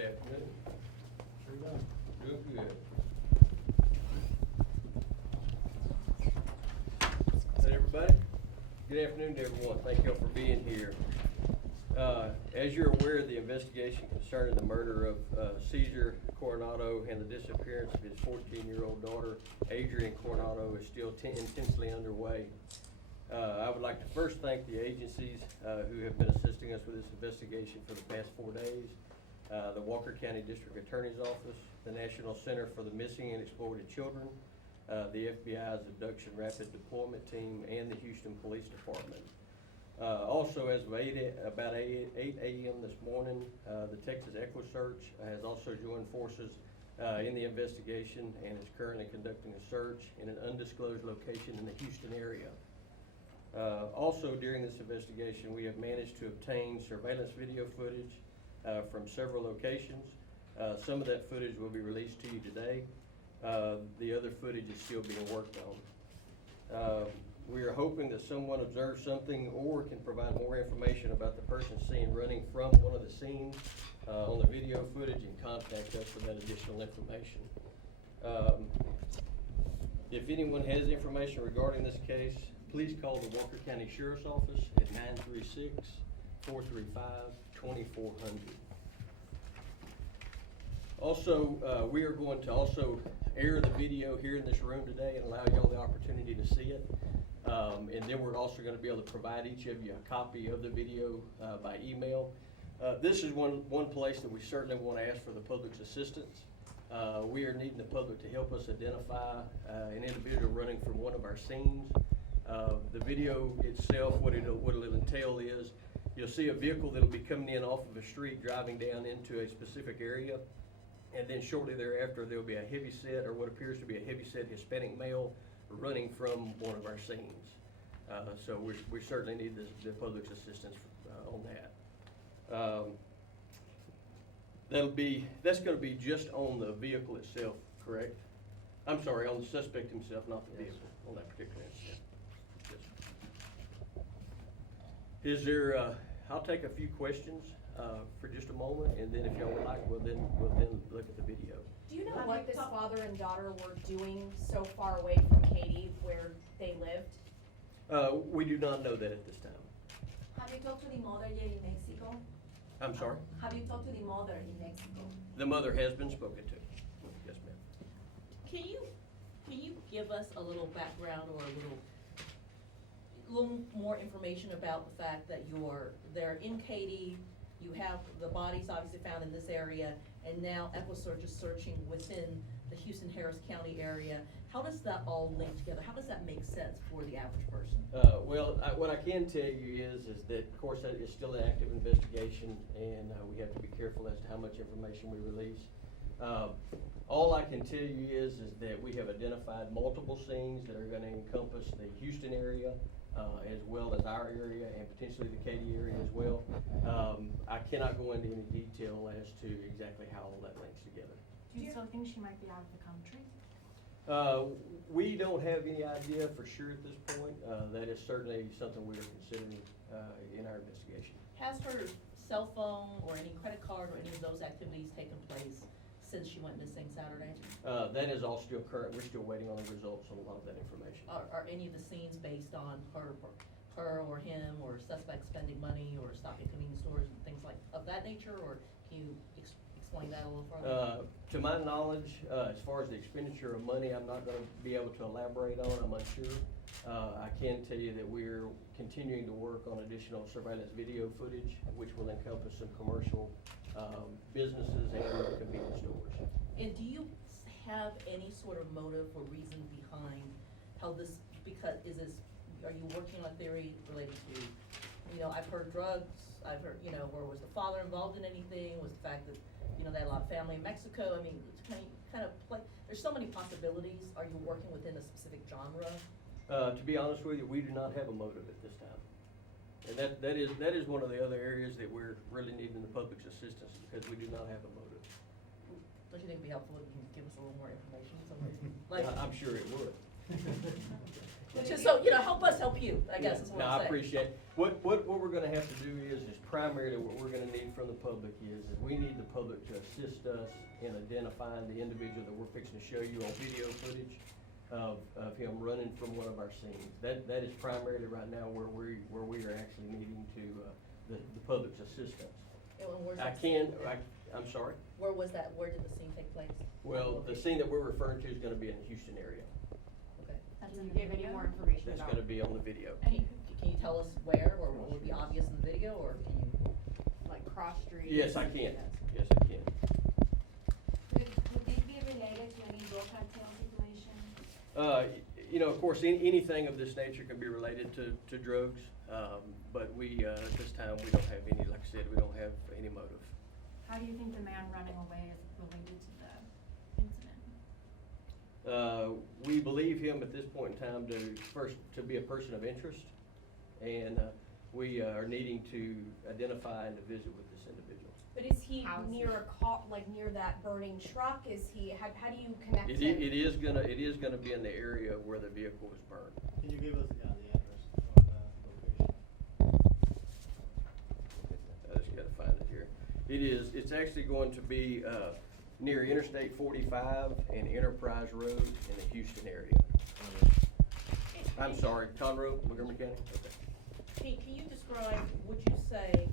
Good afternoon. Doing good. Is that everybody? Good afternoon to everyone. Thank you all for being here. As you're aware, the investigation concerning the murder of Caesar Coronado and the disappearance of his 14-year-old daughter, Adriana Coronado, is still intensely underway. I would like to first thank the agencies who have been assisting us with this investigation for the past 4 days. The Walker County District Attorney's Office, the National Center for the Missing and Exploited Children, the FBI's Abduction Rapid Deployment Team, and the Houston Police Department. Also, as of about 8 a.m. this morning, the Texas Equusearch has also joined forces in the investigation and is currently conducting a search in an undisclosed location in the Houston area. Also, during this investigation, we have managed to obtain surveillance video footage from several locations. Some of that footage will be released to you today. The other footage is still being worked on. We are hoping that someone observed something or can provide more information about the person seen running from one of the scenes on the video footage and contact us for that additional information. If anyone has information regarding this case, please call the Walker County Sheriff's Office at 936-435-2400. Also, we are going to also air the video here in this room today and allow y'all the opportunity to see it. And then we're also going to be able to provide each of you a copy of the video by email. This is one place that we certainly want to ask for the public's assistance. We are needing the public to help us identify an individual running from one of our scenes. The video itself, what it'll entail is you'll see a vehicle that'll be coming in off of a street driving down into a specific area, and then shortly thereafter there'll be a heavyset or what appears to be a heavyset Hispanic male running from one of our scenes. So we certainly need the public's assistance on that. That's going to be just on the vehicle itself, correct? I'm sorry, on the suspect himself, not the vehicle, on that particular incident. Is there, I'll take a few questions for just a moment, and then if y'all would like, we'll then look at the video. Do you know what this father and daughter were doing so far away from Katy where they lived? We do not know that at this time. Have you talked to the mother yet in Mexico? I'm sorry? Have you talked to the mother in Mexico? The mother has been spoken to. Yes, ma'am. Can you give us a little background or a little more information about the fact that they're in Katy, you have the bodies obviously found in this area, and now Equusearch is searching within the Houston-Harris County area. How does that all link together? How does that make sense for the average person? What I can tell you is that, of course, that is still an active investigation, and we have to be careful as to how much information we release. All I can tell you is that we have identified multiple scenes that are going to encompass the Houston area, as well as our area and potentially the Katy area as well. I cannot go into any detail as to exactly how all that links together. Do you still think she might be out of the country? We don't have any idea for sure at this point. That is certainly something we are considering in our investigation. Has her cell phone or any credit card or any of those activities taken place since she went missing Saturday? That is all still current. We're still waiting on the results on a lot of that information. Are any of the scenes based on her or him or suspects spending money or stopping convenience stores and things like of that nature, or can you explain that a little further? To my knowledge, as far as the expenditure of money, I'm not going to be able to elaborate on. I'm unsure. I can tell you that we're continuing to work on additional surveillance video footage, which will encompass some commercial businesses and convenience stores. And do you have any sort of motive or reason behind how this, are you working on a theory related to, I've heard drugs, I've heard, or was the father involved in anything, was the fact that, they had a lot of family in Mexico? I mean, it's kind of like, there's so many possibilities. Are you working within a specific genre? To be honest with you, we do not have a motive at this time. And that is one of the other areas that we're really needing the public's assistance, because we do not have a motive. Don't you think it'd be helpful if you can give us a little more information? I'm sure it would. Just so, you know, help us help you, I guess is what No, I'm I saying. appreciate, what we're gonna have to do is primarily what we're gonna need from the public is we need the public to assist us in identifying the individual that we're fixing to show you on video footage of him running from one of our scenes. That is primarily right now where we are actually needing to, the public's assistance. And where's I that- can, I'm sorry? Where was that, where did the scene take place? Well, the scene that we're referring to is gonna be in the Houston area. Okay. That's Can in you the give any video? more information That's about? gonna be on the video. Can you tell us where, or what would be obvious in the video, or can you? Like cross streets? Yes, I can. Yes, I can. Would this be related to any drug cartel situation? You know, of course, anything of this nature can be related to drugs, but we, at this time, we don't have any, like I said, we don't have any motive. How do you think the man running away is related to the incident? We believe him at this point in time to be a person of interest, and we are needing to identify and to visit with this individual. But is he How is he? near a like near that burning truck? Is he, how do you connect It him? is gonna be in the area where the vehicle was burned. Can you give us, the address or the location? I just gotta find it here. It's actually going to be, near Interstate 45 and Enterprise Road in the Houston area. I'm sorry, Conroe, Montgomery County? Okay. Can you describe, would you say,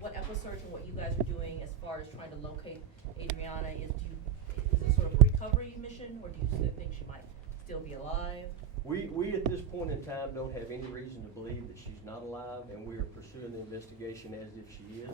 what Equusearch and what you guys are doing as far as trying to locate Adriana? Is it sort of a recovery mission, or do you still think she might still be alive? We at this point in time don't have any reason to believe that she's not alive, and we are pursuing the investigation as if she is.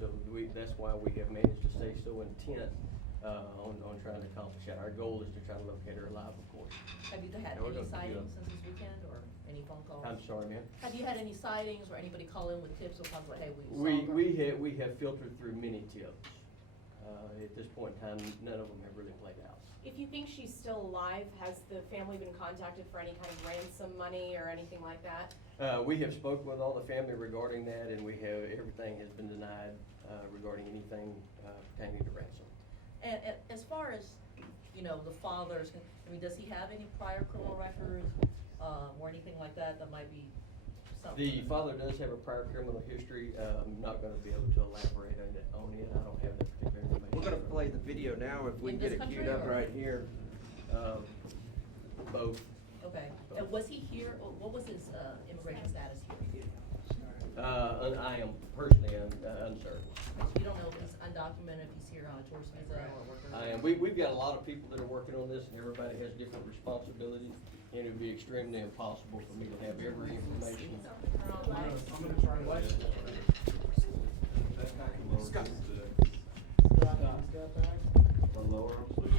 So that's why we have managed to stay so intent, on trying to accomplish that. Our goal is to try to locate her alive, of course. Have you had No, we're any gonna- sightings since this weekend, or any phone calls? I'm sorry, ma'am. Have you had any sightings, or anybody call in with tips or talk about, hey, we saw her? We have filtered through many tips. At this point in time, none of them have really played out. If you think she's still alive, has the family been contacted for any kind of ransom money or anything like that? We have spoken with all the family regarding that, and everything has been denied, regarding anything, pertaining to ransom. And as far as, you know, the father's, I mean, does he have any prior criminal records, or anything like that might be something? The father does have a prior criminal history. I'm not gonna be able to elaborate on it. I don't have that particular information. We're gonna play the video now, if we In can get this it queued country, up or- right here. Both. Okay, and was he here, or what was his, immigration status here? I am personally uncertain. So you don't know if he's undocumented, if he's here on a tourist visa or worker? I am. We've got a lot of people that are working on this, and everybody has different responsibilities, and it would be extremely impossible for me to have every information. Turn on lights. I'm gonna try to. Scott. Or lower, please.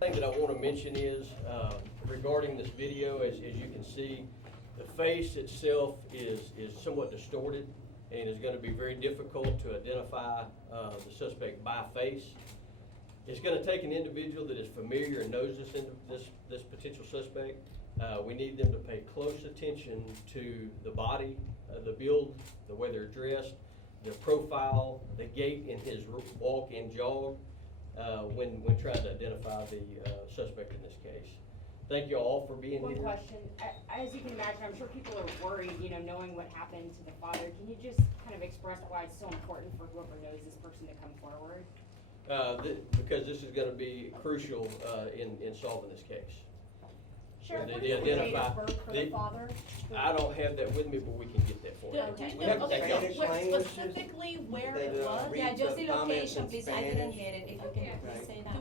Thing that I want to mention is, regarding this video, as you can see, the face itself is somewhat distorted and is going to be very difficult to identify the suspect by face. It's going to take an individual that is familiar and knows this potential suspect We need them to pay close attention to the body, the build, the way they're dressed, their profile, the gait in his walk and jog, when trying to identify the suspect in this case. Thank you all for being here. One question, as you can imagine, I'm sure people are worried, you know, knowing what happened to the father. Can you just kind of express why it's so important for whoever knows this person to come forward? Because this is gonna be crucial, in solving this case. Sheriff, They what is the date identify- of birth for the they- father? I don't have that with me, but we can get that for you. Do you We know, have okay, Spanish so language. specifically where They it was? read Yeah, just the comments location, in please, I didn't Spanish. get it, if you can Okay. please say Do that.